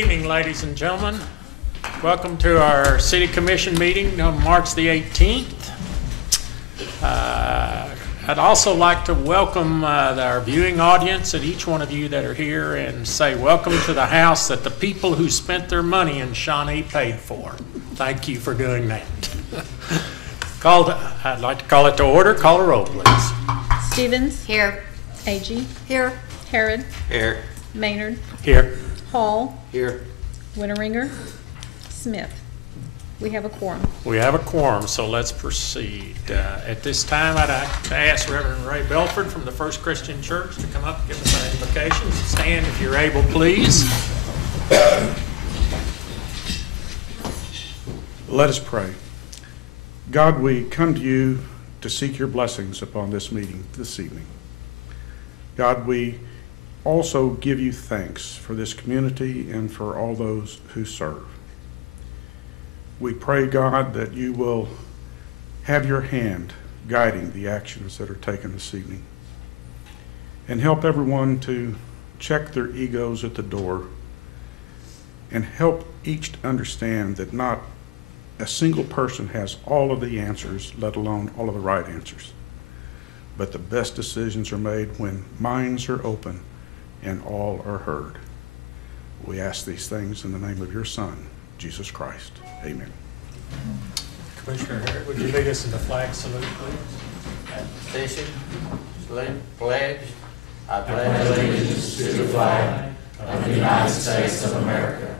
evening, ladies and gentlemen. Welcome to our City Commission meeting on March the 18th. I'd also like to welcome our viewing audience and each one of you that are here and say welcome to the house that the people who spent their money in Shawnee paid for. Thank you for doing that. I'd like to call it to order. Call a roll, please. Stevens. Here. Agee. Here. Herod. Here. Maynard. Here. Hall. Here. Winteringer. Smith. We have a quorum. We have a quorum, so let's proceed. At this time, I'd like to ask Reverend Ray Belford from the First Christian Church to come up and give us our invocations. Stand if you're able, please. Let us pray. God, we come to you to seek your blessings upon this meeting this evening. God, we also give you thanks for this community and for all those who serve. We pray, God, that you will have your hand guiding the actions that are taken this evening and help everyone to check their egos at the door and help each to understand that not a single person has all of the answers, let alone all of the right answers. But the best decisions are made when minds are open and all are heard. We ask these things in the name of your Son, Jesus Christ. Amen. Commissioner Herrick, would you lead us in the flag salute, please? At the station, pledge. I pledge allegiance to the flag of the United States of America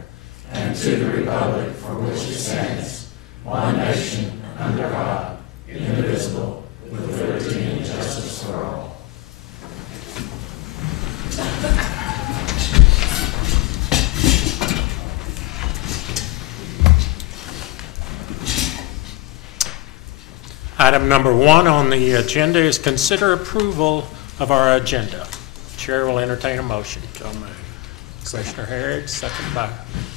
and to the republic for which it stands, one nation, under God, indivisible, with liberty and justice for all. Item number 1 on the agenda is consider approval of our agenda. Chair will entertain a motion. So moved. Commissioner Herrick, second by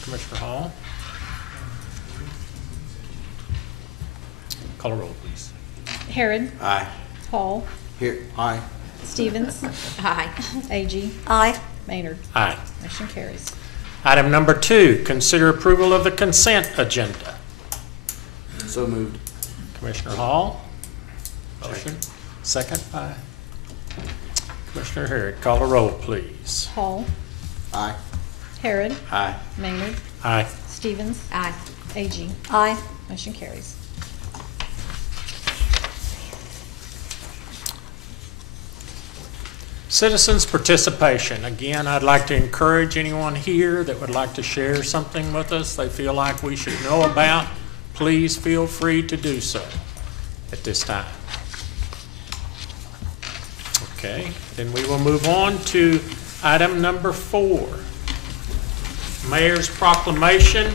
Commissioner Hall. Call a roll, please. Herod. Aye. Hall. Here. Aye. Stevens. Aye. Agee. Aye. Maynard. Aye. Motion carries. Item number 2, consider approval of the consent agenda. So moved. Commissioner Hall. Motion. Second by Commissioner Herrick. Call a roll, please. Hall. Aye. Herod. Aye. Maynard. Aye. Stevens. Aye. Agee. Aye. Motion carries. Citizens participation. Again, I'd like to encourage anyone here that would like to share something with us they feel like we should know about. Please feel free to do so at this time. Okay, then we will move on to item number 4. Mayor's proclamation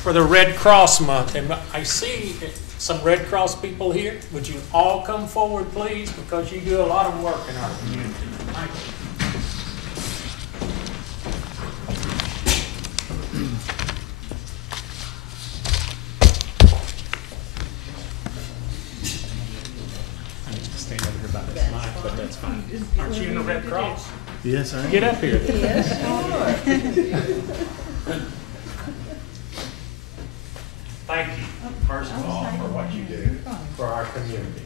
for the Red Cross Month. And I see some Red Cross people here. Would you all come forward, please, because you do a lot of work in our community. Thank you. I need to stand over here by this mic, but that's fine. Aren't you in the Red Cross? Yes, sir. Get up here. Thank you, first of all, for what you do for our community.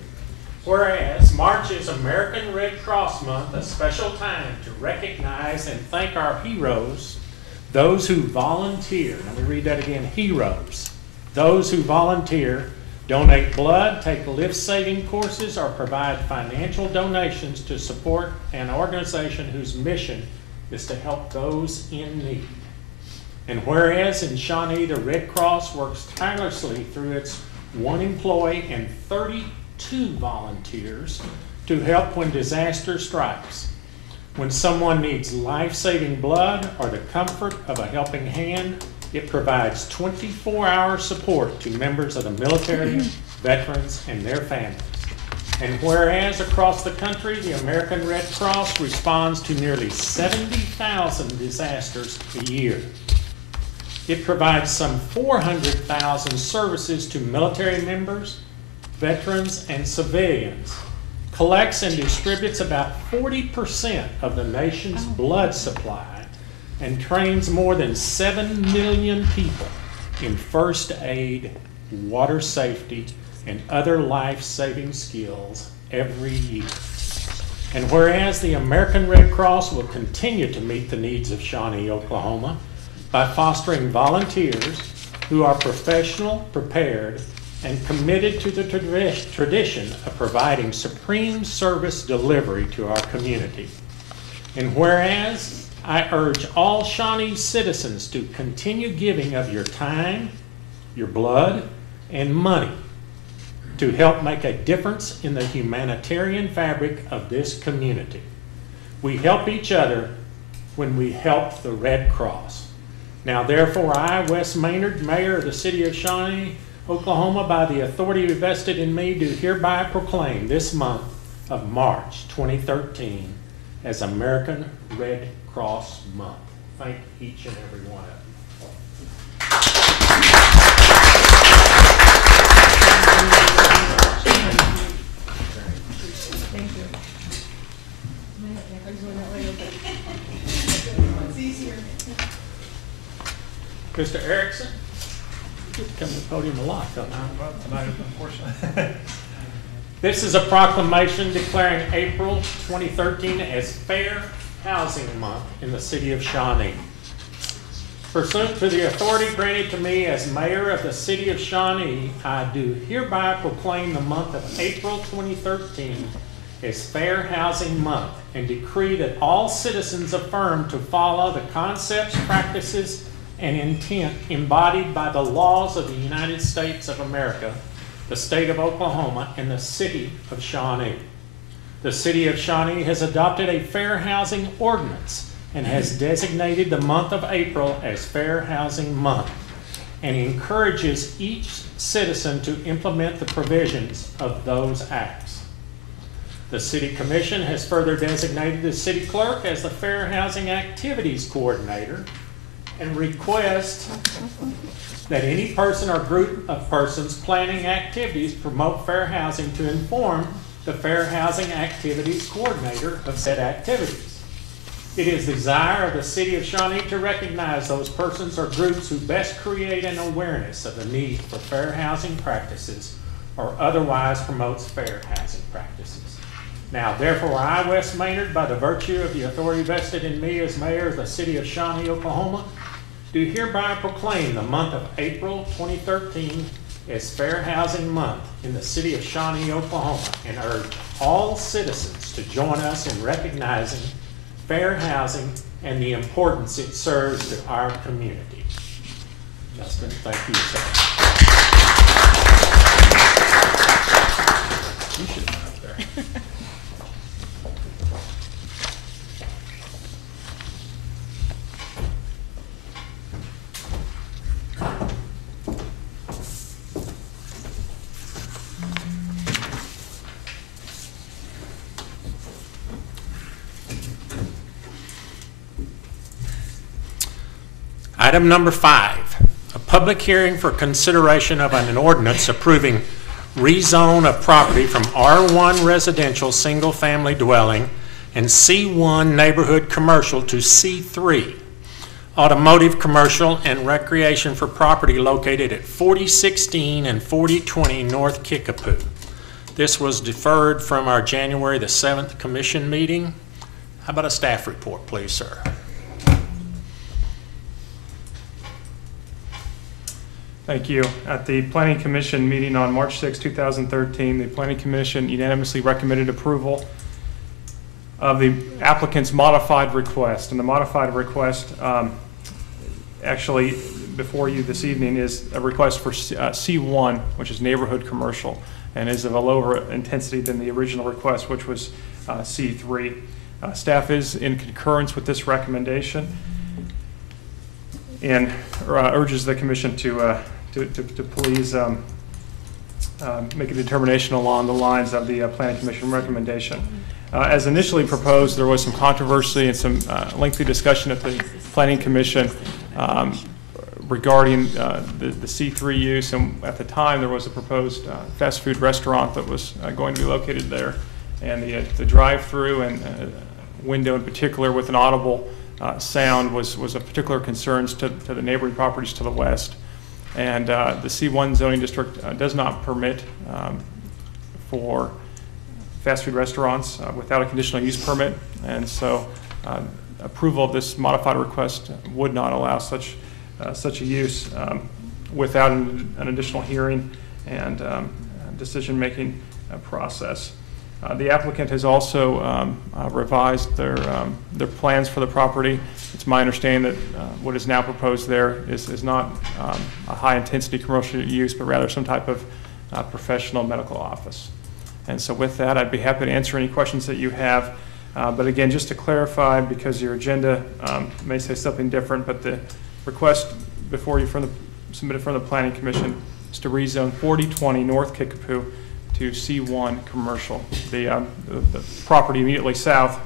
Whereas March is American Red Cross Month, a special time to recognize and thank our heroes, those who volunteer. Let me read that again, heroes. Those who volunteer, donate blood, take life-saving courses, or provide financial donations to support an organization whose mission is to help those in need. And whereas in Shawnee, the Red Cross works tirelessly through its 1 employee and 32 volunteers to help when disaster strikes. When someone needs life-saving blood or the comfort of a helping hand, it provides 24-hour support to members of the military, veterans, and their families. And whereas across the country, the American Red Cross responds to nearly 70,000 disasters a year. It provides some 400,000 services to military members, veterans, and civilians, collects and distributes about 40% of the nation's blood supply, and trains more than 7 million people in first aid, water safety, and other life-saving skills every year. And whereas the American Red Cross will continue to meet the needs of Shawnee, Oklahoma by fostering volunteers who are professional, prepared, and committed to the tradition of providing supreme service delivery to our community. And whereas I urge all Shawnee citizens to continue giving of your time, your blood, and money to help make a difference in the humanitarian fabric of this community. We help each other when we help the Red Cross. Now therefore I, Wes Maynard, Mayor of the City of Shawnee, Oklahoma, by the authority vested in me, do hereby proclaim this month of March 2013 as American Red Cross Month. Thank each and every one of you. Thank you. Mr. Erickson, you get to come to the podium a lot, don't you? Well, tonight, unfortunately. This is a proclamation declaring April 2013 as Fair Housing Month in the City of Shawnee. Pursuant to the authority granted to me as Mayor of the City of Shawnee, I do hereby proclaim the month of April 2013 as Fair Housing Month and decree that all citizens affirm to follow the concepts, practices, and intent embodied by the laws of the United States of America, the state of Oklahoma, and the City of Shawnee. The City of Shawnee has adopted a fair housing ordinance and has designated the month of April as Fair Housing Month and encourages each citizen to implement the provisions of those acts. The City Commission has further designated the City Clerk as the Fair Housing Activities Coordinator and request that any person or group of persons planning activities promote fair housing to inform the Fair Housing Activities Coordinator of said activities. It is the desire of the City of Shawnee to recognize those persons or groups who best create an awareness of the need for fair housing practices or otherwise promotes fair housing practices. Now, therefore, I, Wes Maynard, by the virtue of the authority vested in me as Mayor of the City of Shawnee, Oklahoma, do hereby proclaim the month of April 2013 as Fair Housing Month in the City of Shawnee, Oklahoma, and urge all citizens to join us in recognizing fair housing and the importance it serves to our community. Justin, thank you, sir. You should have been up there. Item number 5, a public hearing for consideration of an ordinance approving rezone of property from R1 residential single-family dwelling and C1 neighborhood commercial to C3 automotive, commercial, and recreation for property located at 4016 and 4020 North Kickapoo. This was deferred from our January the 7th commission meeting. How about a staff report, please, sir? Thank you. At the Planning Commission meeting on March 6, 2013, the Planning Commission unanimously recommended approval of the applicant's modified request. And the modified request, actually before you this evening, is a request for C1, which is neighborhood commercial, and is of a lower intensity than the original request, which was C3. Staff is in concurrence with this recommendation and urges the commission to please make a determination along the lines of the Planning Commission recommendation. As initially proposed, there was some controversy and some lengthy discussion at the Planning Commission regarding the C3 use, and at the time there was a proposed fast food restaurant that was going to be located there, and the drive-through and window in particular with an audible sound was of particular concerns to the neighboring properties to the west. And the C1 zoning district does not permit for fast food restaurants without a conditional use permit. And so approval of this modified request would not allow such a use without an additional hearing and decision-making process. The applicant has also revised their plans for the property. It's my understanding that what is now proposed there is not a high-intensity commercial use, but rather some type of professional medical office. And so with that, I'd be happy to answer any questions that you have. But again, just to clarify, because your agenda may say something different, but the request before you submitted from the Planning Commission is to rezone 4020 North Kickapoo to C1 commercial. The property immediately south,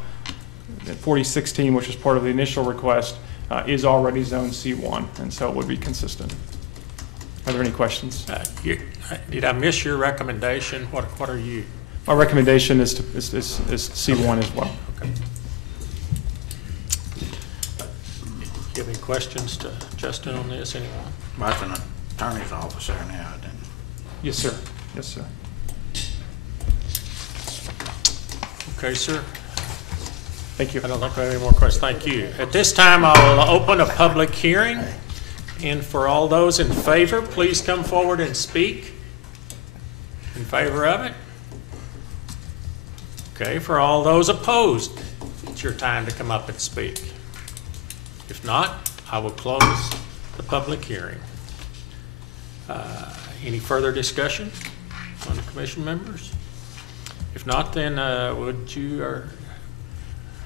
4016, which is part of the initial request, is already zoned C1, and so it would be consistent. Are there any questions? Did I miss your recommendation? What are you? My recommendation is C1 as well. Okay. Do you have any questions to Justin on this, anyone? That's an attorney's office there now, isn't it? Yes, sir. Yes, sir. Okay, sir. Thank you. I don't think we have any more questions. Thank you. At this time, I'll open a public hearing. And for all those in favor, please come forward and speak. In favor of it? Okay, for all those opposed, it's your time to come up and speak. If not, I will close the public hearing. Any further discussion on the commission members? If not, then would you, our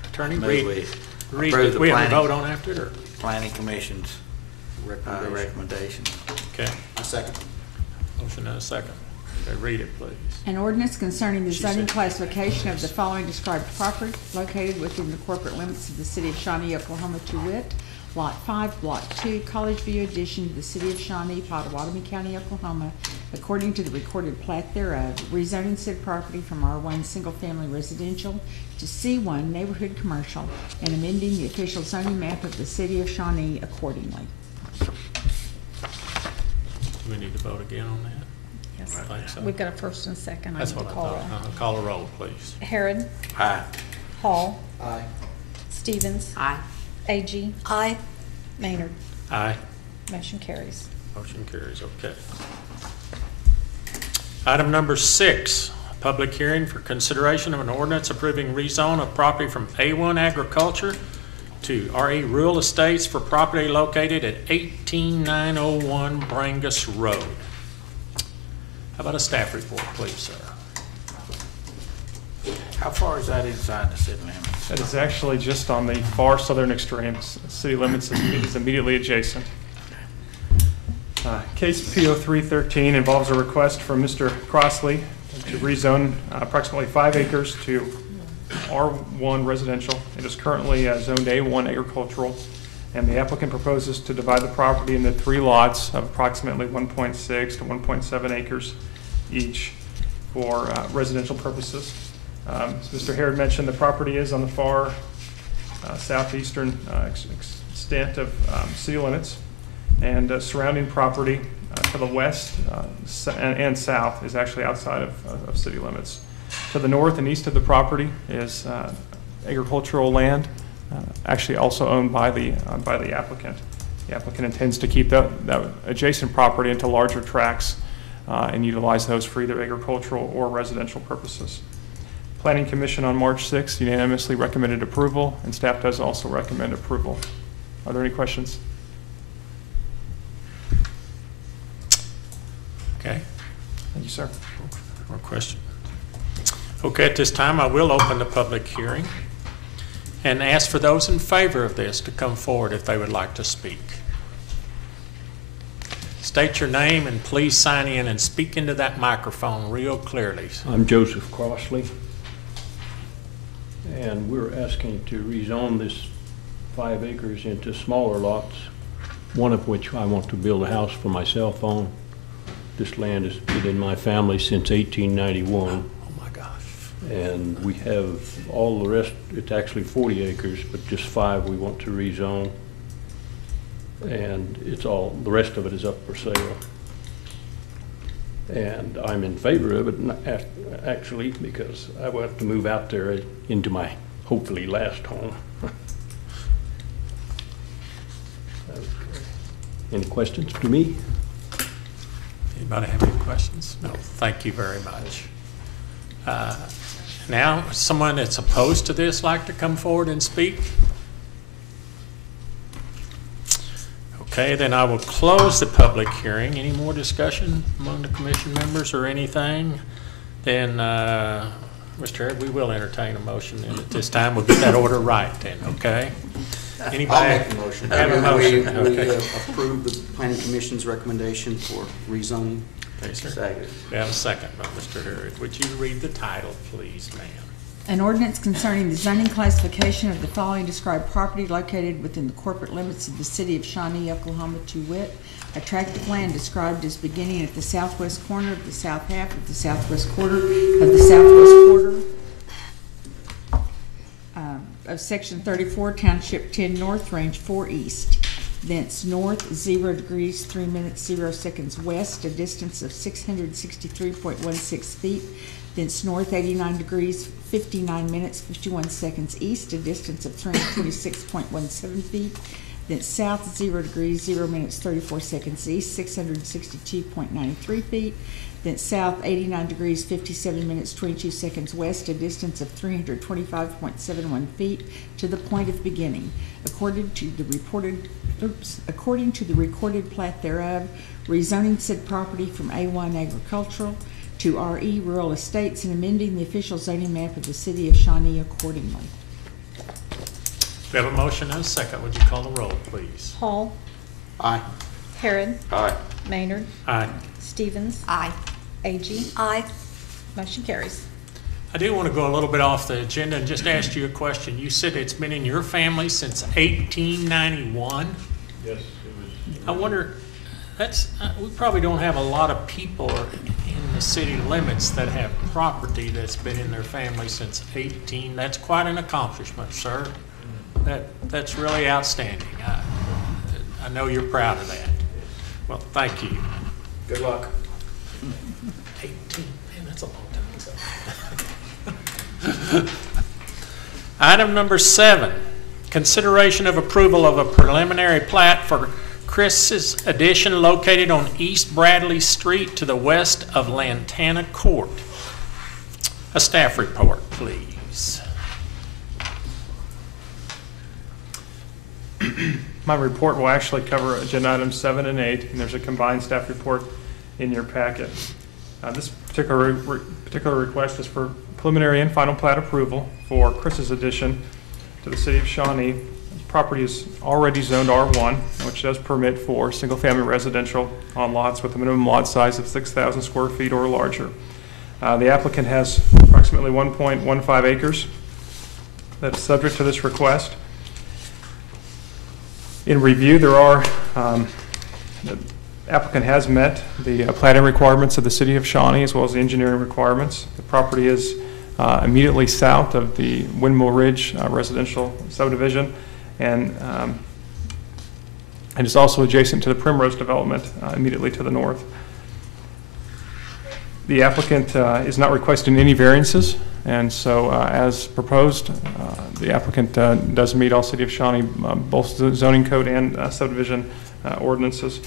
attorney, read approve the we have a planning- vote on after it, or? Planning Commission's recommendation. Okay, A second. motion and a second. Okay, read it, please. An ordinance concerning the She zoning said- classification of the following described property located within the corporate limits of the city of Shawnee, Oklahoma, to wit, Lot 5, Block 2, College View addition to the city of Shawnee, Pottawatomie County, Oklahoma, according to the recorded plat thereof, rezoning said property from R1 Single Family Residential to C1 Neighborhood Commercial, and amending the official zoning map of the city of Shawnee accordingly. Do we need to vote again on that? Yes. I think so. We've got a first and a second. That's I need what I to call thought. roll. Call a roll, please. Harrod, Aye. Hall, Aye. Stevens, Aye. AG. Aye. Maynard. Aye. Motion carries. Motion carries, okay. Item number 6, public hearing for consideration of an ordinance approving rezone of property from A1 Agriculture to RE Rural Estates for property located at 18901 Brangus Road. How about a staff report, please, sir? How far is that inside the city limits? That is actually just on the far southern extremes. City limits is immediately adjacent. Case PO 313 involves a request from Mr. Crossley to rezone approximately 5 acres to R1 residential. It is currently zoned A1 agricultural, and the applicant proposes to divide the property into 3 lots of approximately 1.6 to 1.7 acres each for residential purposes. As Mr. Harrod mentioned, the property is on the far southeastern extent of city limits, and surrounding property to the west and south is actually outside of city limits. To the north and east of the property is agricultural land, actually also owned by the applicant. The applicant intends to keep that adjacent property into larger tracts and utilize those for either agricultural or residential purposes. Planning Commission on March 6th unanimously recommended approval, and staff does also recommend approval. Are there any questions? Okay, Thank you, sir. more questions? Okay, at this time, I will open the public hearing and ask for those in favor of this to come forward if they would like to speak. State your name and please sign in and speak into that microphone real clearly. I'm Joseph Crossley, and we're asking to rezone this 5 acres into smaller lots, one of which I want to build a house for myself on. This land has been in my family since 1891. Oh my gosh. And we have all the rest, it's actually 40 acres, but just 5 we want to rezone. And it's all, the rest of it is up for sale. And I'm in favor of it, actually, because I will have to move out there into my hopefully last home. Okay. Any questions to me? Anybody have any questions? No, thank you very much. Now, someone that's opposed to this like to come forward and speak? Okay, then I will close the public hearing. Any more discussion among the commission members or anything? Then, Mr. Harrod, we will entertain a motion, and at this time, we'll get that order right then, okay? Anybody? I'll make the motion. Have a motion, We okay. approve the planning commission's recommendation for rezoning. Okay, sir. Second. We have a second by Mr. Harrod. Would you read the title, please, ma'am? An ordinance concerning the zoning classification of the following described property located within the corporate limits of the city of Shawnee, Oklahoma, to wit, a tract of land described as beginning at the southwest corner of the south half of the southwest quarter of the southwest quarter of section 34, township 10 north, range 4 east. Thence north 0 degrees 3 minutes 0 seconds west, a distance of 663.16 feet. Thence north 89 degrees 59 minutes 51 seconds east, a distance of 326.17 feet. Thence south 0 degrees 0 minutes 34 seconds east, 662.93 feet. Thence south 89 degrees 57 minutes 22 seconds west, a distance of 325.71 feet to the point of beginning. According to the recorded plat thereof, rezoning said property from A1 agricultural to RE rural estates and amending the official zoning map of the city of Shawnee accordingly. We have a motion and a second. Would you call the roll, please? Hall, Aye. Harrod, Aye. Maynard, Aye. Stevens, Aye. Agee. Aye. Motion carries. I do want to go a little bit off the agenda and just ask you a question. You said it's been in your family since 1891? Yes, it was. I wonder, we probably don't have a lot of people in the city limits that have property that's been in their family since 18. That's quite an accomplishment, sir. That's really outstanding. I know you're proud of that. Well, thank you. Good luck. 18, man, that's a long time. Item number 7, consideration of approval of a preliminary plat for Chris's Addition located on East Bradley Street to the west of Lantana Court. A staff report, please. My report will actually cover agenda items 7 and 8, and there's a combined staff report in your packet. This particular request is for preliminary and final plat approval for Chris's Addition to the city of Shawnee. The property is already zoned R1, which does permit for single-family residential on lots with a minimum lot size of 6,000 square feet or larger. The applicant has approximately 1.15 acres that's subject to this request. In review, the applicant has met the plating requirements of the city of Shawnee as well as the engineering requirements. The property is immediately south of the Windmill Ridge residential subdivision, and it's also adjacent to the Primrose development immediately to the north. The applicant is not requesting any variances, and so as proposed, the applicant does meet all City of Shawnee, both the zoning code and subdivision ordinances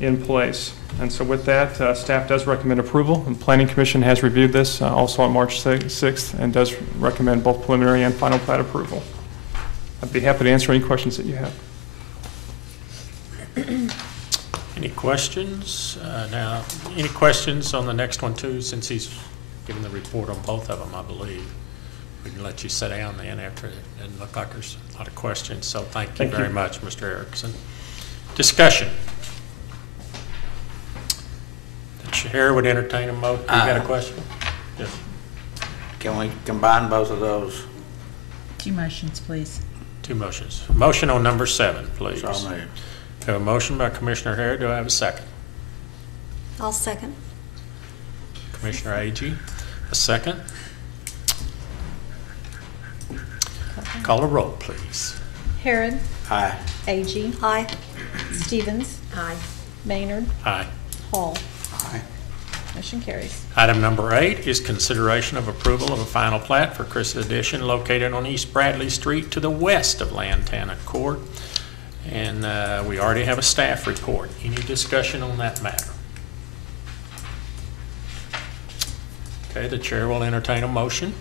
in place. And so with that, staff does recommend approval. The Planning Commission has reviewed this also on March 6th and does recommend both preliminary and final plat approval. I'd be happy to answer any questions that you have. Any questions? Now, any questions on the next one too, since he's given the report on both of them, I believe. We can let you sit down then after it doesn't look like there's a lot of questions. So thank you very much, Mr. Erickson. Discussion. The chair would entertain a motion. You got a question? Yes. Can we combine both of those? 2 motions, please. 2 motions. Motion on number 7, please. So moved. I have a motion by Commissioner Harrod. Do I have a second? I'll second. Commissioner Agee, a second. Call a roll, please. Harrod. Aye. Agee. Aye. Stevens. Aye. Maynard. Aye. Hall. Aye. Motion carries. Item number 8 is consideration of approval of a final plat for Chris Addition located on East Bradley Street to the west of Lantana Court. And we already have a staff report. Any discussion on that matter? Okay, the chair will entertain a motion.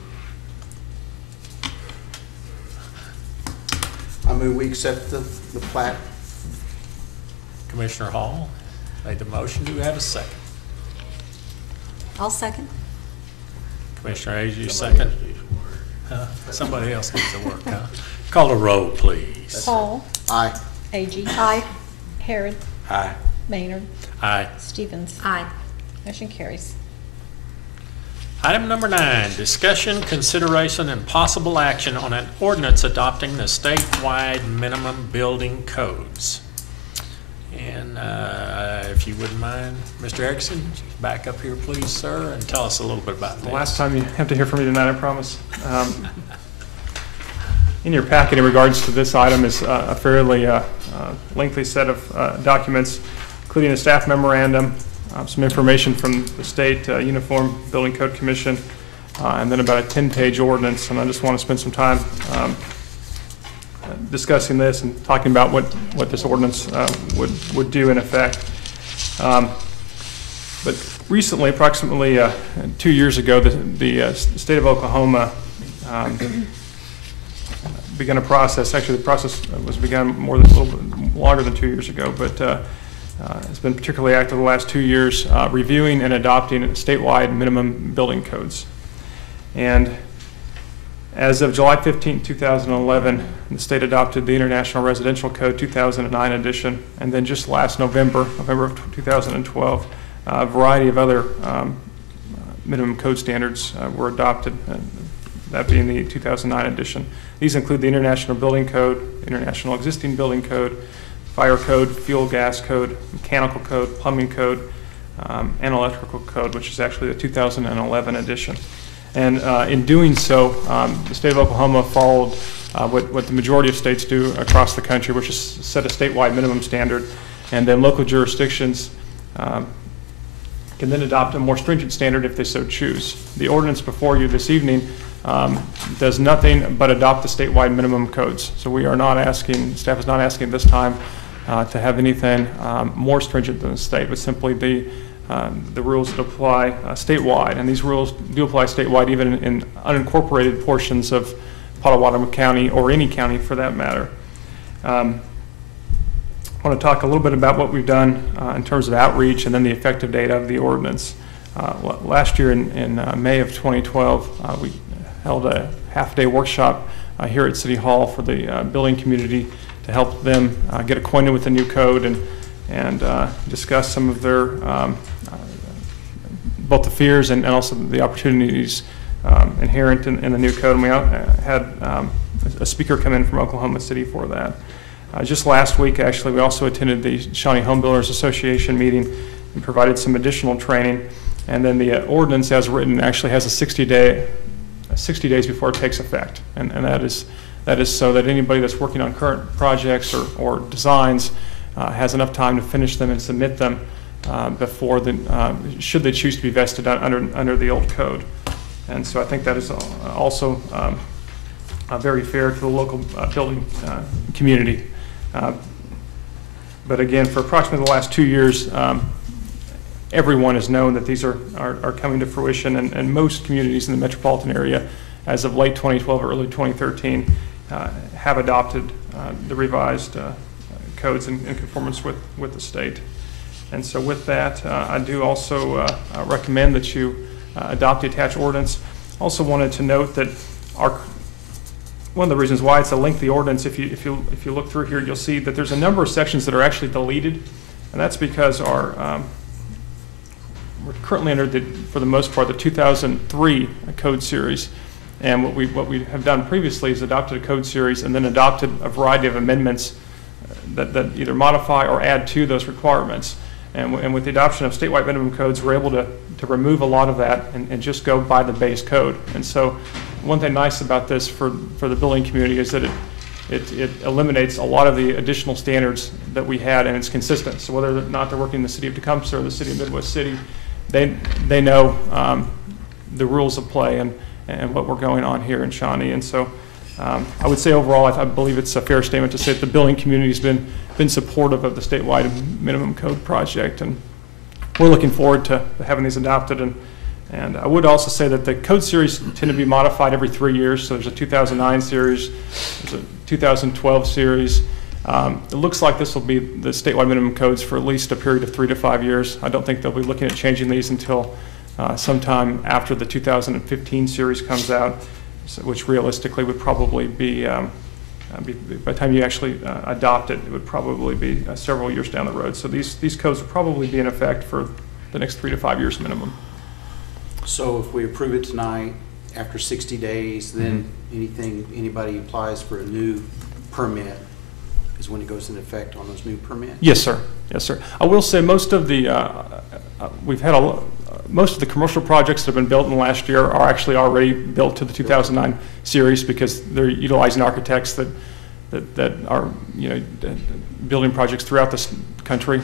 I move we accept the plat. Commissioner Hall made the motion. Do we have a second? I'll second. Commissioner Agee, second. Somebody else needs to work, huh? Call a roll, please. Hall. Aye. Agee. Aye. Harrod. Aye. Maynard. Aye. Stevens. Aye. Motion carries. Item number 9, discussion, consideration, and possible action on an ordinance adopting the statewide minimum building codes. And if you wouldn't mind, Mr. Erickson, back up here, please, sir, and tell us a little bit about The this. last time you have to hear from me tonight, I promise. In your packet in regards to this item is a fairly lengthy set of documents, including a staff memorandum, some information from the State Uniform Building Code Commission, and then about a 10-page ordinance. And I just want to spend some time discussing this and talking about what this ordinance would do in effect. But recently, approximately 2 years ago, the state of Oklahoma began a process. Actually, the process was begun a little bit longer than 2 years ago, but it's been particularly active the last 2 years, reviewing and adopting statewide minimum building codes. And as of July 15, 2011, the state adopted the International Residential Code 2009 edition, and then just last November of 2012, a variety of other minimum code standards were adopted, that being the 2009 edition. These include the International Building Code, International Existing Building Code, Fire Code, Fuel Gas Code, Mechanical Code, Plumbing Code, and Electrical Code, which is actually the 2011 edition. And in doing so, the state of Oklahoma followed what the majority of states do across the country, which is set a statewide minimum standard, and then local jurisdictions can then adopt a more stringent standard if they so choose. The ordinance before you this evening does nothing but adopt the statewide minimum codes. So we are not asking, staff is not asking this time to have anything more stringent than the state, but simply the rules that apply statewide. And these rules do apply statewide even in unincorporated portions of Potawatomi County or any county for that matter. I want to talk a little bit about what we've done in terms of outreach and then the effective date of the ordinance. Last year in May of 2012, we held a half-day workshop here at City Hall for the building community to help them get acquainted with the new code and discuss some of their both the fears and also the opportunities inherent in the new code. And we had a speaker come in from Oklahoma City for that. Just last week, actually, we also attended the Shawnee Home Builders Association meeting and provided some additional training. And then the ordinance, as written, actually has a 60 days before it takes effect. And that is so that anybody that's working on current projects or designs has enough time to finish them and submit them before should they choose to be vested under the old code. And so I think that is also very fair to the local building community. But again, for approximately the last 2 years, everyone has known that these are coming to fruition, and most communities in the metropolitan area, as of late 2012 or early 2013, have adopted the revised codes in conformance with the state. And so with that, I do also recommend that you adopt the attached ordinance. Also wanted to note that one of the reasons why it's a lengthy ordinance, if you look through here, you'll see that there's a number of sections that are actually deleted, and that's because we're currently under for the most part, the 2003 code series. And what we have done previously is adopted a code series and then adopted a variety of amendments that either modify or add to those requirements. And with the adoption of statewide minimum codes, we're able to remove a lot of that and just go by the base code. And so one thing nice about this for the building community is that it eliminates a lot of the additional standards that we had, and it's consistent. So whether or not they're working in the city of Tecumseh or the city of Midwest City, they know the rules of play and what we're going on here in Shawnee. And so I would say overall, I believe it's a fair statement to say that the building community's been supportive of the statewide minimum code project, and we're looking forward to having these adopted. And I would also say that the code series tend to be modified every 3 years. So there's a 2009 series, there's a 2012 series. It looks like this will be the statewide minimum codes for at least a period of 3 to 5 years. I don't think they'll be looking at changing these until sometime after the 2015 series comes out, which realistically would probably be, by the time you actually adopt it, it would probably be several years down the road. So these codes will probably be in effect for the next 3 to 5 years minimum. So if we approve it tonight, after 60 days, then anybody applies for a new permit is when it goes into effect on those new permits? Yes, sir. Yes, sir. I will say most of the we've had most of the commercial projects that have been built in the last year are actually already built to the 2009 series because they're utilizing architects that are building projects throughout this country,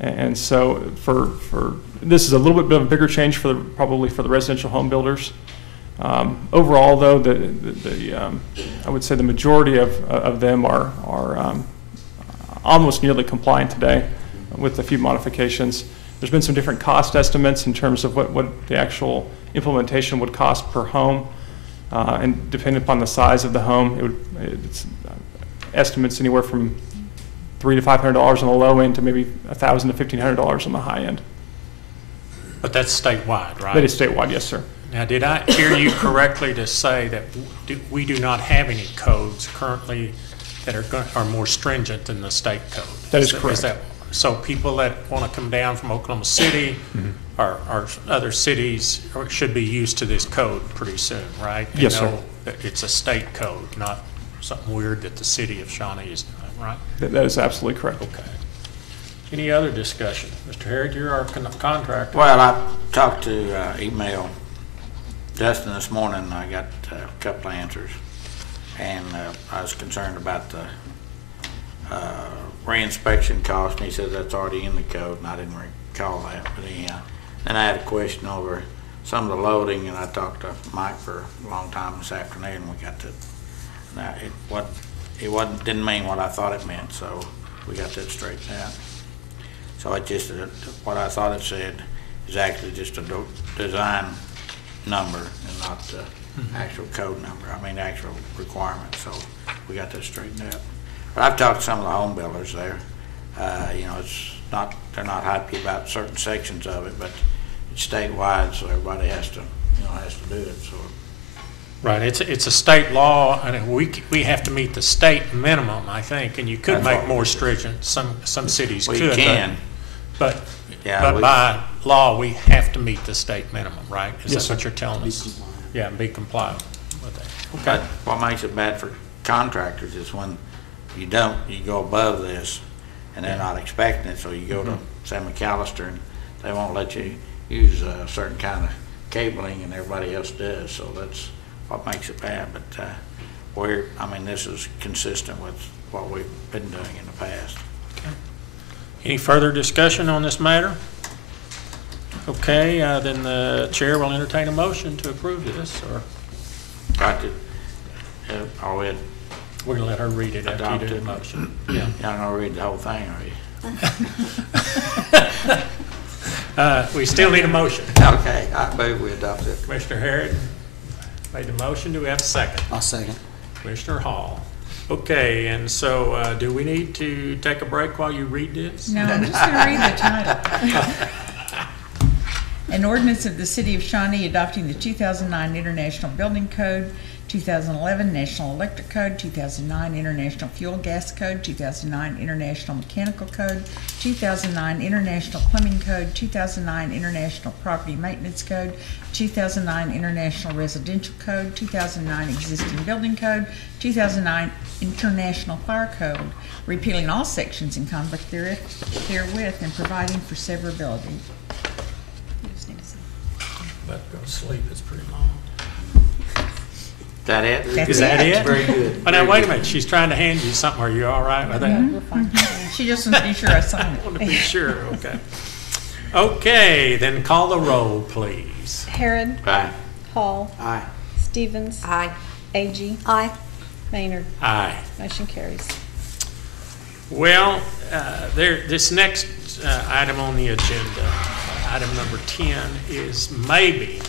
and so for this is a little bit of a bigger change probably for the residential home builders. Overall, though, I would say the majority of them are almost nearly compliant today, with a few modifications. There's been some different cost estimates in terms of what the actual implementation would cost per home, and depending upon the size of the home, it's estimates anywhere from $300 to $500 on the low end to maybe $1,000 to $1,500 on the high end. But that's statewide, right? That is statewide, yes, sir. Now, did I hear you correctly to say that we do not have any codes currently that are more stringent than the state code? That is correct. So people that want to come down from Oklahoma City or other cities should be used to this code pretty soon, right? Yes, sir. That it's a state code, not something weird that the city of Shawnee is doing, right? That is absolutely correct. Okay. Any other discussion? Mr. Harrod, you're our contractor. Well, I talked to email Dustin this morning, and I got a couple of answers, and I was concerned about the reinspection cost, and he said that's already in the code, and I didn't recall that, but anyhow. Then I had a question over some of the loading, and I talked to Mike for a long time this afternoon, and we got to, now didn't mean what I thought it meant, so we got that straightened out. So it just, what I thought it said is actually just a design number and not the actual code number. I mean, the actual requirement. So we got that straightened out. But I've talked to some of the home builders there. It's not, they're not happy about certain sections of it, but it's statewide, so everybody has to do it. So. Right, it's a state law, and we have to meet the state minimum, I think, and you could make more stringent. Some cities could. We can. But by law, we have to meet the state minimum, right? Is that what you're telling us? Yeah, be compliant with that. Okay. But what makes it bad for contractors is when you don't, you go above this, and they're not expecting it, so you go to Sam McAllister, and they won't let you use a certain kind of cabling, and everybody else does. So that's what makes it bad. But this is consistent with what we've been doing in the past. Okay. Any further discussion on this matter? Okay, then the chair will entertain a motion to approve this, or We're gonna let her read it after you do the motion. Yeah. You're not gonna read the whole thing, are you? We still need a motion. Okay, I move we adopt it. Commissioner Harrod made the motion. Do we have a second? I'll second. Commissioner Hall. Okay, and so do we need to take a break while you read this? No, I'm just going to read the title. An ordinance of the City of Shawnee adopting the 2009 International Building Code, 2011 National Electric Code, 2009 International Fuel Gas Code, 2009 International Mechanical Code, 2009 International Plumbing Code, 2009 International Property Maintenance Code, 2009 International Residential Code, 2009 Existing Building Code, 2009 International Fire Code, repealing all sections in conflict therewith and providing for severability. Let go to sleep, it's pretty long. That it? That's Is that it? Very good. Oh, now, wait a minute, she's trying to hand you something. Are you all right with that? She just wants to be sure I sign I want to it. be sure, okay. Okay, then call the roll, please. Harrod, Aye. Hall, Aye. Stevens. Aye. A.G. Aye. Maynard. Aye. Motion carries. Well, this next item on the agenda, item number 10, is maybe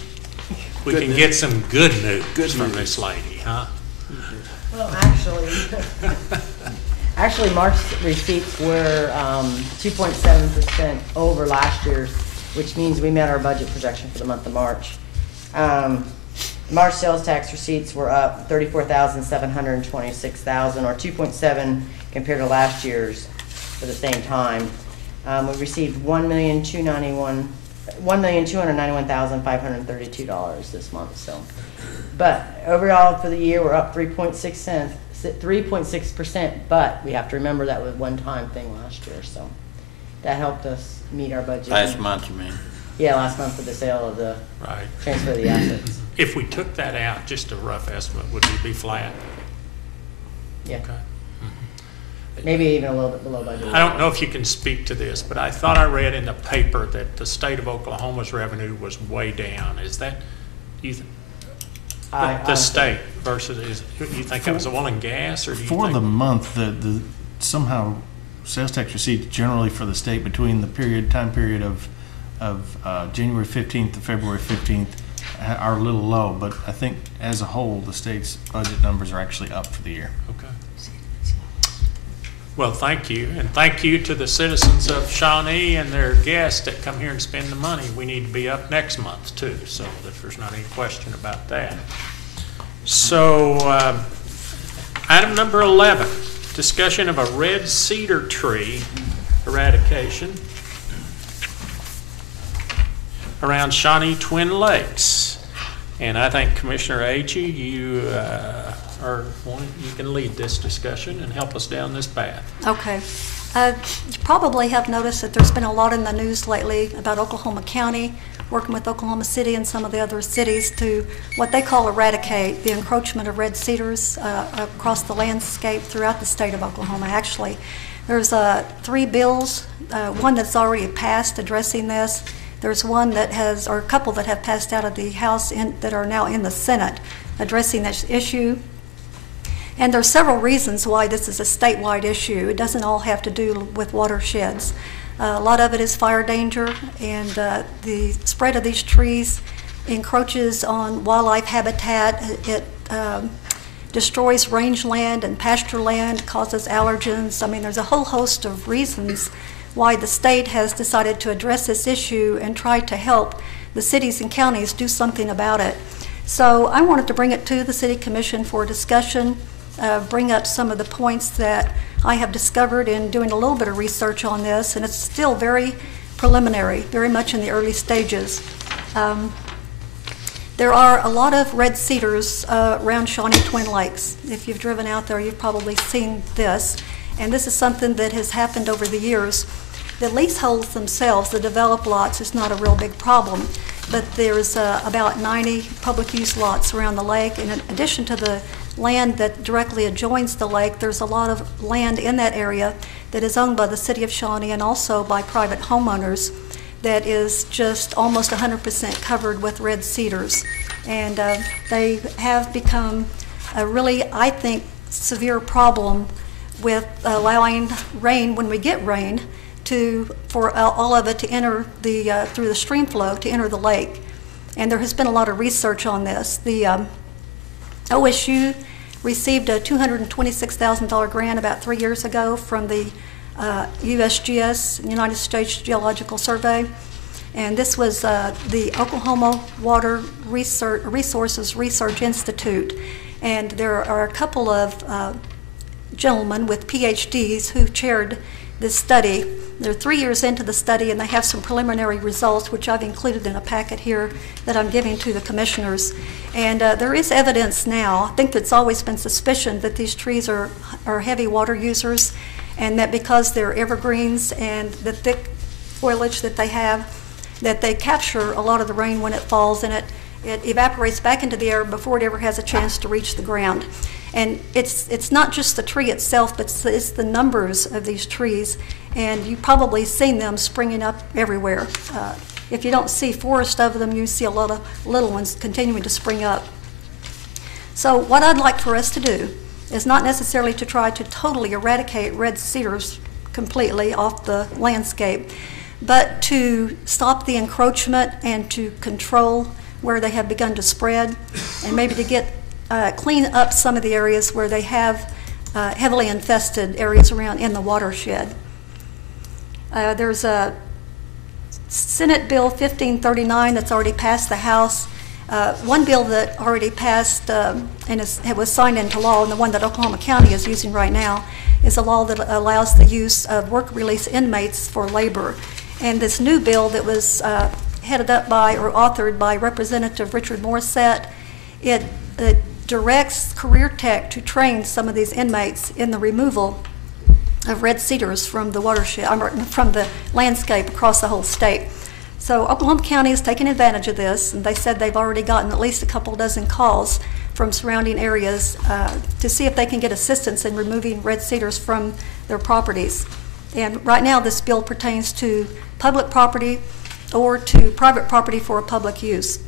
we Good can news. get some good news Good from news. this lady, huh? Well, actually, March receipts were 2.7% over last year's, which means we met our budget projection for the month of March. March sales tax receipts were up $34,726,000, or 2.7 compared to last year's for the same time. We received $1,291,532 this month. So, but overall for the year, we're up 3.6%. But we have to remember that was a one-time thing last year, so that helped us meet our budget. Last month, you mean? Yeah, last month for the sale of the Right. transfer of the assets. If we took that out, just a rough estimate, would we be flat? Yeah, Okay. maybe even a little bit below budget. I don't know if you can speak to this, but I thought I read in the paper that the state of Oklahoma's revenue was way down. Is that, the state versus, you think that was oil and gas, or do you think? For the month, the somehow sales tax receipts generally for the state between the time period of January 15th to February 15th are a little low, but I think as a whole, the state's budget numbers are actually up for the year. Okay. Well, thank you, and thank you to the citizens of Shawnee and their guests that come here and spend the money. We need to be up next month too, so that there's not any question about that. So, item number 11, discussion of a red cedar tree eradication around Shawnee Twin Lakes. And I think Commissioner Agee, you you can lead this discussion and help us down this path. Okay. You probably have noticed that there's been a lot in the news lately about Oklahoma County working with Oklahoma City and some of the other cities to what they call eradicate the encroachment of red cedars across the landscape throughout the state of Oklahoma. Actually, there's 3 bills, one that's already passed addressing this. There's one that has, or a couple that have passed out of the House that are now in the Senate addressing this issue. And there are several reasons why this is a statewide issue. It doesn't all have to do with watersheds. A lot of it is fire danger, and the spread of these trees encroaches on wildlife habitat. It destroys rangeland and pasture land, causes allergens. I mean, there's a whole host of reasons why the state has decided to address this issue and try to help the cities and counties do something about it. So I wanted to bring it to the City Commission for discussion, bring up some of the points that I have discovered in doing a little bit of research on this, and it's still very preliminary, very much in the early stages. There are a lot of red cedars around Shawnee Twin Lakes. If you've driven out there, you've probably seen this. And this is something that has happened over the years. The leaseholds themselves, the developed lots, is not a real big problem, but there's about 90 public use lots around the lake. And in addition to the land that directly adjoins the lake, there's a lot of land in that area that is owned by the City of Shawnee and also by private homeowners that is just almost 100% covered with red cedars. And they have become a really, I think, severe problem with allowing rain, when we get rain, for all of it to enter through the stream flow to enter the lake. And there has been a lot of research on this. The OSU received a $226,000 grant about 3 years ago from the USGS, United States Geological Survey. And this was the Oklahoma Water Resources Research Institute. And there are a couple of gentlemen with PhDs who chaired this study. They're 3 years into the study, and they have some preliminary results, which I've included in a packet here that I'm giving to the commissioners. And there is evidence now, I think it's always been suspicion that these trees are heavy water users, and that because they're evergreens and the thick foliage that they have, that they capture a lot of the rain when it falls, and It evaporates back into the air before it ever has a chance to reach the ground. And it's not just the tree itself, but it's the numbers of these trees, and you've probably seen them springing up everywhere. If you don't see forest of them, you see a lot of little ones continuing to spring up. So what I'd like for us to do is not necessarily to try to totally eradicate red cedars completely off the landscape, but to stop the encroachment and to control where they have begun to spread, and maybe to get clean up some of the areas where they have heavily infested areas around in the watershed. There's a Senate Bill 1539 that's already passed the House. One bill that already passed and it was signed into law, and the one that Oklahoma County is using right now, is a law that allows the use of work release inmates for labor. And this new bill that was headed up by or authored by Representative Richard Morissette, it directs Career Tech to train some of these inmates in the removal of red cedars from the watershed, from the landscape across the whole state. So Oklahoma County is taking advantage of this, and they said they've already gotten at least a couple dozen calls from surrounding areas to see if they can get assistance in removing red cedars from their properties. And right now this bill pertains to public property or to private property for public use.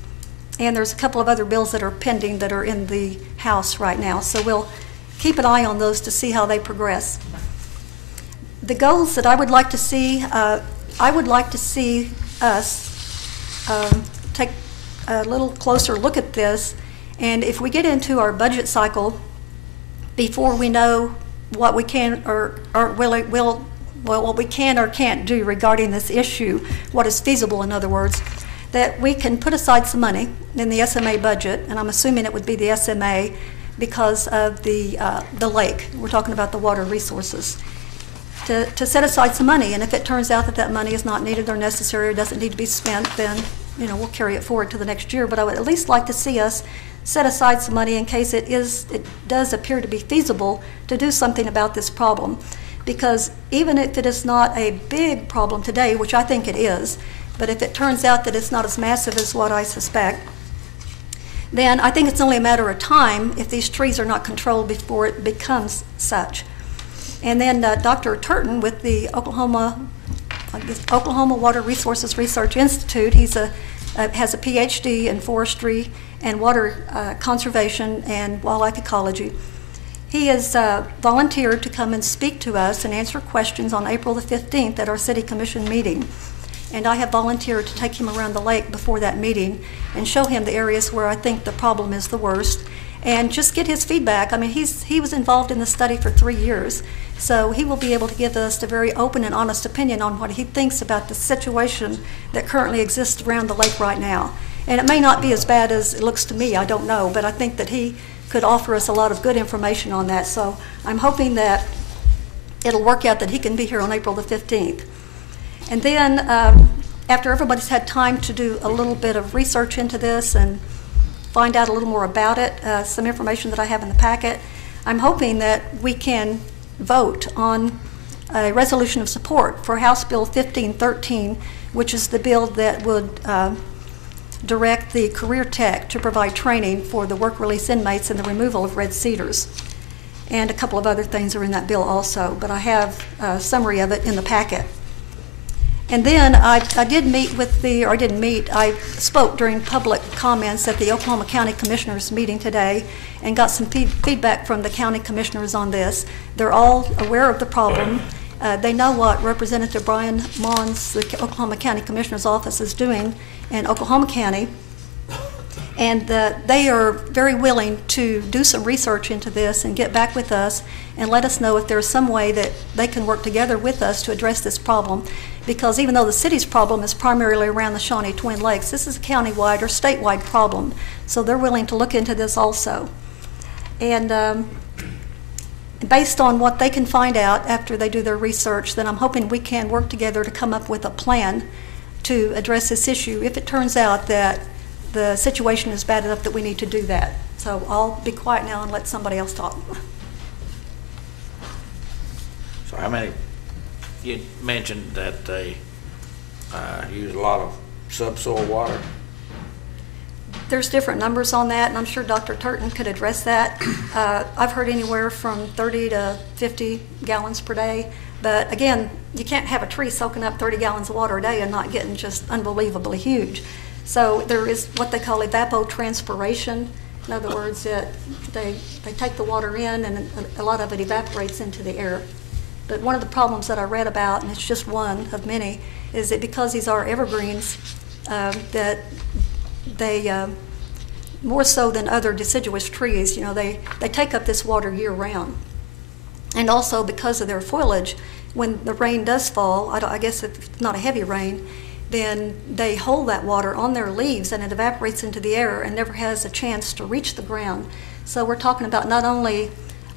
And there's a couple of other bills that are pending that are in the House right now. So we'll keep an eye on those to see how they progress. The goals that I would like to see, I would like to see us take a little closer look at this, and if we get into our budget cycle before we know what we can or what we can or can't do regarding this issue, what is feasible in other words, that we can put aside some money in the SMA budget, and I'm assuming it would be the SMA because of the lake. We're talking about the water resources. To set aside some money, and if it turns out that that money is not needed or necessary or doesn't need to be spent, then we'll carry it forward to the next year. But I would at least like to see us set aside some money in case it does appear to be feasible to do something about this problem. Because even if it is not a big problem today, which I think it is, but if it turns out that it's not as massive as what I suspect, then I think it's only a matter of time if these trees are not controlled before it becomes such. And then Dr. Turton with the Oklahoma Water Resources Research Institute, has a PhD in forestry and water conservation and wildlife ecology. He has volunteered to come and speak to us and answer questions on April the 15th at our City Commission meeting. And I have volunteered to take him around the lake before that meeting and show him the areas where I think the problem is the worst and just get his feedback. I mean, he was involved in the study for 3 years, so he will be able to give us a very open and honest opinion on what he thinks about the situation that currently exists around the lake right now. And it may not be as bad as it looks to me, I don't know, but I think that he could offer us a lot of good information on that. So I'm hoping that it'll work out that he can be here on April the 15th. And then after everybody's had time to do a little bit of research into this and find out a little more about it, some information that I have in the packet, I'm hoping that we can vote on a resolution of support for House Bill 1513, which is the bill that would direct the Career Tech to provide training for the work release inmates and the removal of red cedars. And a couple of other things are in that bill also, but I have a summary of it in the packet. And then I spoke during public comments at the Oklahoma County Commissioners meeting today and got some feedback from the county commissioners on this. They're all aware of the problem. They know what Representative Brian Mons, the Oklahoma County Commissioner's office, is doing in Oklahoma County. And they are very willing to do some research into this and get back with us and let us know if there's some way that they can work together with us to address this problem. Because even though the city's problem is primarily around the Shawnee Twin Lakes, this is a countywide or statewide problem. So they're willing to look into this also. And based on what they can find out after they do their research, then I'm hoping we can work together to come up with a plan to address this issue if it turns out that the situation is bad enough that we need to do that. So I'll be quiet now and let somebody else talk. So how many, you mentioned that they use a lot of subsoil water. there's different numbers on that, and I'm sure Dr. Turton could address that. I've heard anywhere from 30 to 50 gallons per day. But again, you can't have a tree soaking up 30 gallons of water a day and not getting just unbelievably huge. So there is what they call evapotranspiration. In other words, they take the water in and a lot of it evaporates into the air. But one of the problems that I read about, and it's just one of many, is that because these are evergreens, that they, more so than other deciduous trees, they take up this water year-round. And also because of their foliage, when the rain does fall, I guess if it's not a heavy rain, then they hold that water on their leaves and it evaporates into the air and never has a chance to reach the ground. So we're talking about not only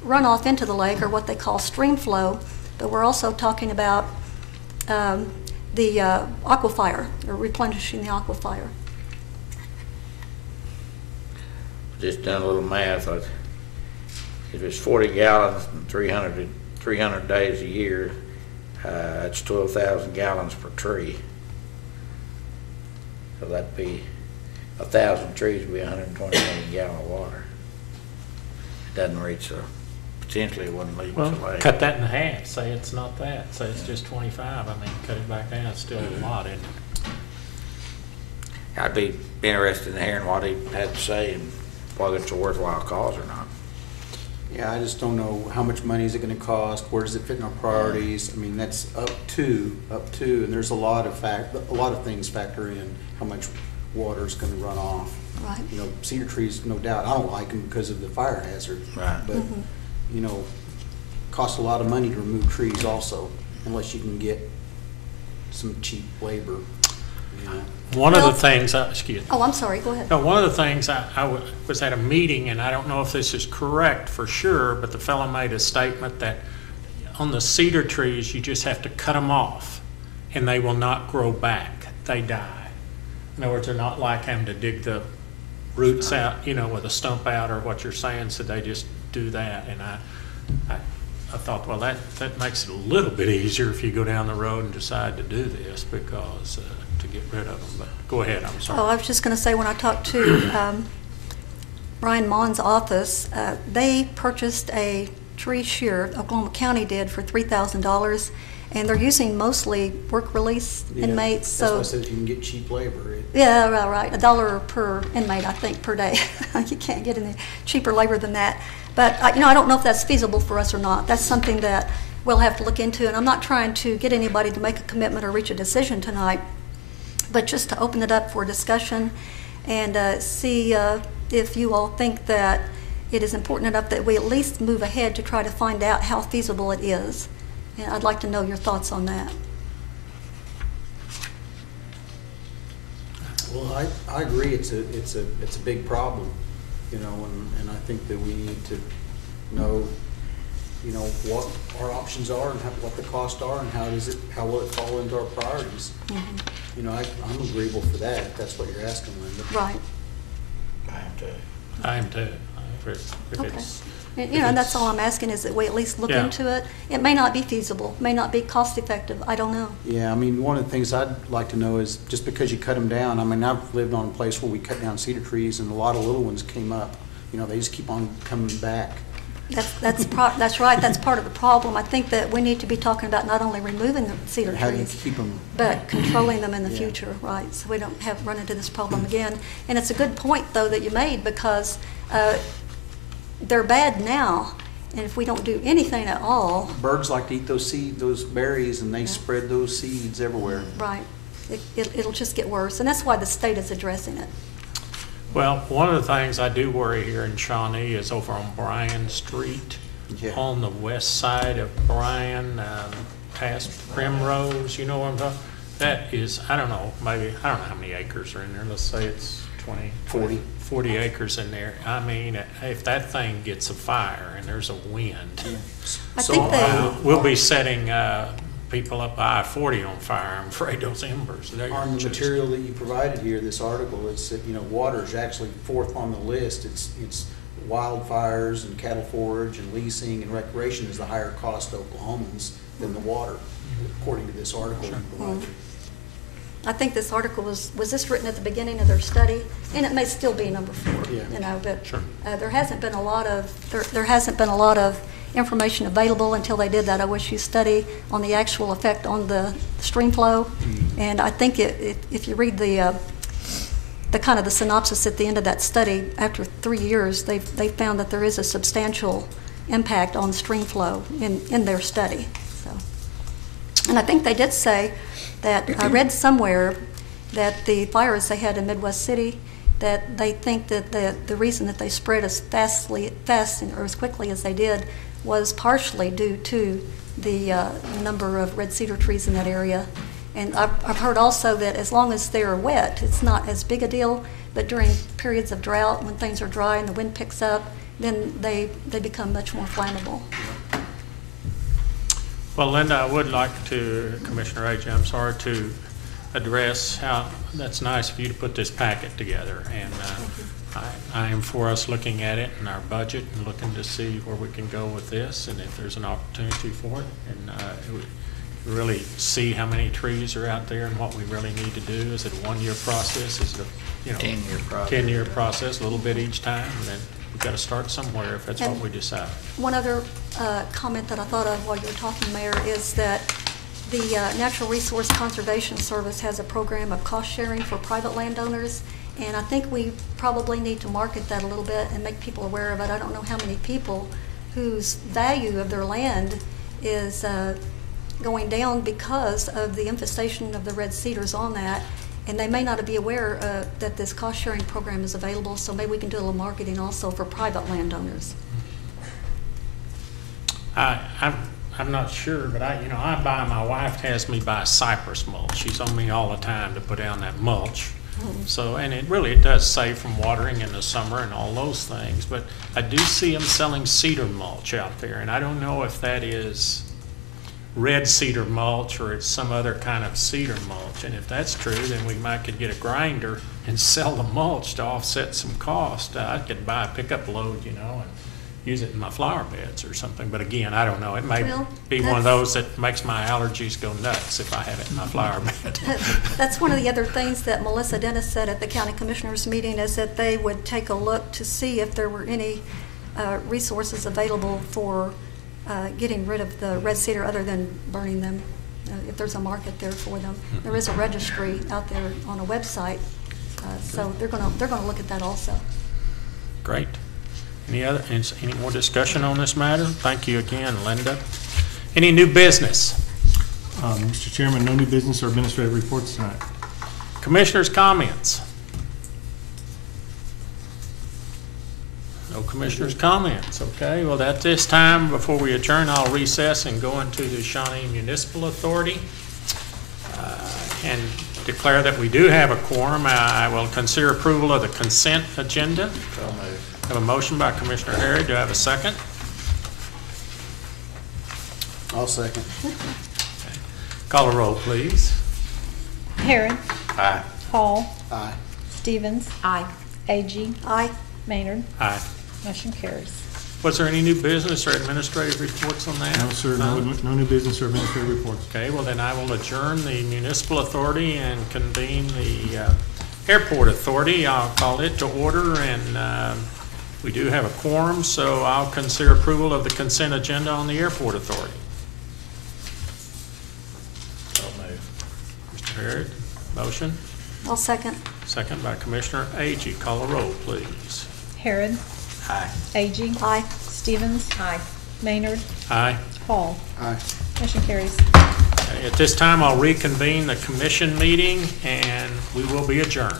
runoff into the lake, or what they call stream flow, but we're also talking about the aquifer, or replenishing the aquifer. Just done a little math. If it's 40 gallons and 300 days a year, that's 12,000 gallons per tree. So that'd be 1,000 trees would be 120 million gallon of water. It doesn't reach potentially it wouldn't leach Well, the lake. cut that in half. Say it's not that. Say it's just 25. I mean, cut it back down. It's still a lot, isn't it? I'd be interested in hearing what he had to say and whether it's a worthwhile cause or not. Yeah, I just don't know how much money is it going to cost. Where does it fit in our priorities? I mean, that's up to, and there's a lot of things factor in how much water is going to run off. Right. Cedar trees, no doubt. I don't like them because of the fire hazard. Right. But costs a lot of money to remove trees also, unless you can get some cheap labor. One of Well- the things, excuse me. Oh, I'm sorry, go ahead. No, one of the things, I was at a meeting, and I don't know if this is correct for sure, but the fellow made a statement that on the cedar trees, you just have to cut them off, and they will not grow back. They die. In other words, they're not like having to dig the roots out, with a stump out or what you're saying, so they just do that. And I thought, well, that makes it a little bit easier if you go down the road and decide to do this, because to get rid of them. But go ahead, I'm sorry. Oh, I was just going to say, when I talked to Brian Mond's office, they purchased a tree shear, Oklahoma County did, for $3,000, and they're using mostly work release inmates. That's So why I said if you can get cheap labor. yeah, right. $1 per inmate, I think, per day. You can't get any cheaper labor than that. But I don't know if that's feasible for us or not. That's something that we'll have to look into, and I'm not trying to get anybody to make a commitment or reach a decision tonight, but just to open it up for discussion and see if you all think that it is important enough that we at least move ahead to try to find out how feasible it is. And I'd like to know your thoughts on that. Well, I agree. It's a big problem, and I think that we need to know, what our options are and what the costs are and how will it fall into our priorities. Mm-hmm. I'm agreeable for that, if that's what you're asking, Linda. Right. I am too. If Okay. it's, And that's all I'm asking, is that we at least look Yeah. into it. It may not be feasible, may not be cost effective, I don't know. Yeah, one of the things I'd like to know is, just because you cut them down, I've lived on a place where we cut down cedar trees and a lot of little ones came up. They just keep on coming back. That's right, that's part of the problem. I think that we need to be talking about not only removing the cedar How do you trees, keep them? but controlling them in the Yeah. future, right? So we don't run into this problem again. And it's a good point, though, that you made, because they're bad now, and if we don't do anything at all, Birds like to eat those berries, and they spread those seeds everywhere. right, it'll just get worse. And that's why the state is addressing it. well, one of the things I do worry here in Shawnee is over on Bryan Street, Yeah. on the west side of Bryan, past Primrose, you know what I'm talking? That is, I don't know how many acres are in there. Let's say it's 40 acres in there. If that thing gets a fire and there's a wind, I think we'll be setting people up I-40 on fire. I'm afraid those embers. On the material that you provided here, this article, it's that, water is actually fourth on the list. It's wildfires and cattle forage and leasing and recreation is the higher cost to Oklahomans than the water, according to this article you provided. I think this article was this written at the beginning of their study? And it may still be number 4, Yeah. you know, but Sure. there hasn't been a lot of information available until they did that OSU study on the actual effect on the stream flow. And I think if you read the kind of the synopsis at the end of that study, after 3 years, they found that there is a substantial impact on stream flow in their study. So, and I think they did say that I read somewhere that the fires they had in Midwest City, that they think that the reason that they spread as fast or as quickly as they did was partially due to the number of red cedar trees in that area. And I've heard also that as long as they're wet, it's not as big a deal, but during periods of drought, when things are dry and the wind picks up, then they become much more flammable. Well, Linda, I would like to, Commissioner Agee, I'm sorry, to address how, that's nice of you to put this packet together. And I am for us looking at it in our budget and looking to see where we can go with this and if there's an opportunity for it. And really see how many trees are out there and what we really need to do. Is it a 1-year process? Is it a 10-year process. 10-year process, a little bit each time? And then we've got to start somewhere if that's what we decide. One other comment that I thought of while you were talking, Mayor, is that the Natural Resource Conservation Service has a program of cost sharing for private landowners, and I think we probably need to market that a little bit and make people aware of it. I don't know how many people whose value of their land is going down because of the infestation of the red cedars on that, and they may not be aware that this cost sharing program is available, so maybe we can do a little marketing also for private landowners. I'm not sure, but my wife has me buy cypress mulch. She's on me all the time to put down that mulch. So, and it does save from watering in the summer and all those things, but I do see them selling cedar mulch out there, and I don't know if that is red cedar mulch or it's some other kind of cedar mulch. And if that's true, then we could get a grinder and sell the mulch to offset some cost. I could buy a pickup load, and use it in my flower beds or something. But again, I don't know. It may be one of those that makes my allergies go nuts if I have it in my flower bed. That's one of the other things that Melissa Dennis said at the county commissioners meeting, is that they would take a look to see if there were any resources available for getting rid of the red cedar other than burning them, if there's a market there for them. There is a registry out there on a website, so they're going to look at that also. Great. Any more discussion on this matter? Thank you again, Linda. Any new business? Mr. Chairman, no new business or administrative reports tonight. Commissioners' comments? No commissioners' comments. Okay, well, at this time, before we adjourn, I'll recess and go into the Shawnee Municipal Authority and declare that we do have a quorum. I will consider approval of the consent agenda. I have a motion by Commissioner Harry. Do I have a second? I'll second. Okay. Call a roll, please. Harrod. Aye. Hall. Aye. Stevens. Aye. Agee. Aye. Maynard. Aye. Motion carries. Was there any new business or administrative reports on that? No, sir, no new business or administrative reports. Okay, well then I will adjourn the Municipal Authority and convene the Airport Authority. I'll call it to order, and we do have a quorum, so I'll consider approval of the consent agenda on the Airport Authority. Mr. Harrod, motion. I'll second. Second by Commissioner Agee. Call a roll, please. Harrod. Aye. Agee. Aye. Stevens. Aye. Maynard. Aye. Hall. Aye. Motion carries. At this time, I'll reconvene the commission meeting, and we will be adjourned.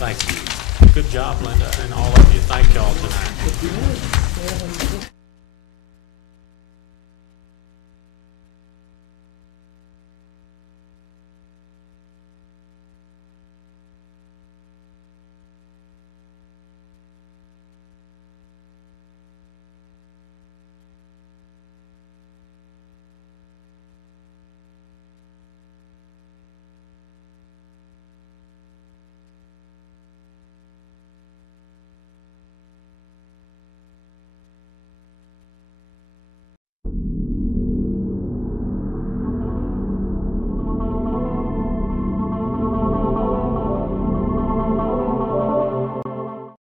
Thank you. Good job, Linda, and all of you. Thank you all tonight.